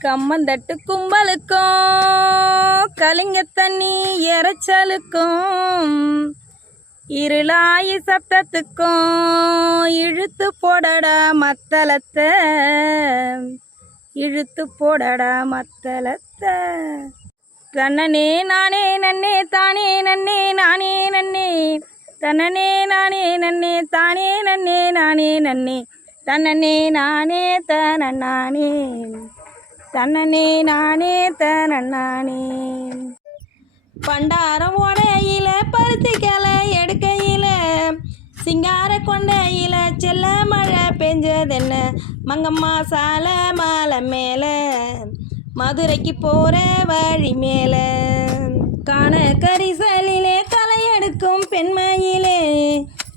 கம்மந்தட்டு கும்பலுக்கும் கலிங்க தண்ணி இறைச்சலுக்கும் இருளாயி சப்தத்துக்கும் இழுத்து போடடா மத்தளத்தை. இழுத்து போடடா மத்தளத்தை. தன்னனே நானே நன்னே தானே நன்னே நானே நன்னே. தன்னனே நானே நன்னே தானே நன்னே நானே நன்னே. தன்னனே நானே தனநானே தன்னனே நானே தனநானே பண்டாரம் உடையில பருத்தி கிளை எடுக்கையில சிங்கார கொண்டையில செல்ல மழை பெஞ்சதென்ன? மங்கம்மா சால மாலை மேலே மதுரைக்கு போகிற வழி மேலே. காண கரிசலிலே களை எடுக்கும் பெண்மையிலே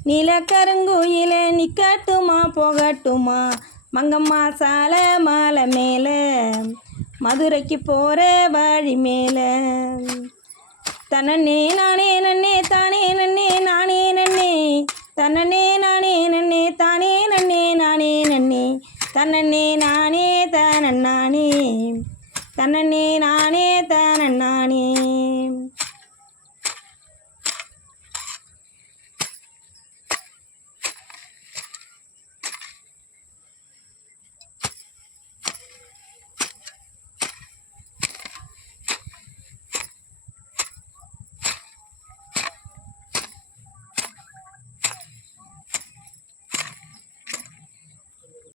நிலக்கருங்குயிலே நிக்கட்டுமா போகட்டுமா? மங்கம்மா சால மாலை மேலே மதுரைக்கு போகிற வழி மேலே. தன்னே நானே நன்னே தானே நன்னே நானே நன்னே. தன்னே நானே நன்னே தானே நன்னே நானே நன்னே. தன்னே நானே தனன் நானே தன்னே நானே தனன் நானே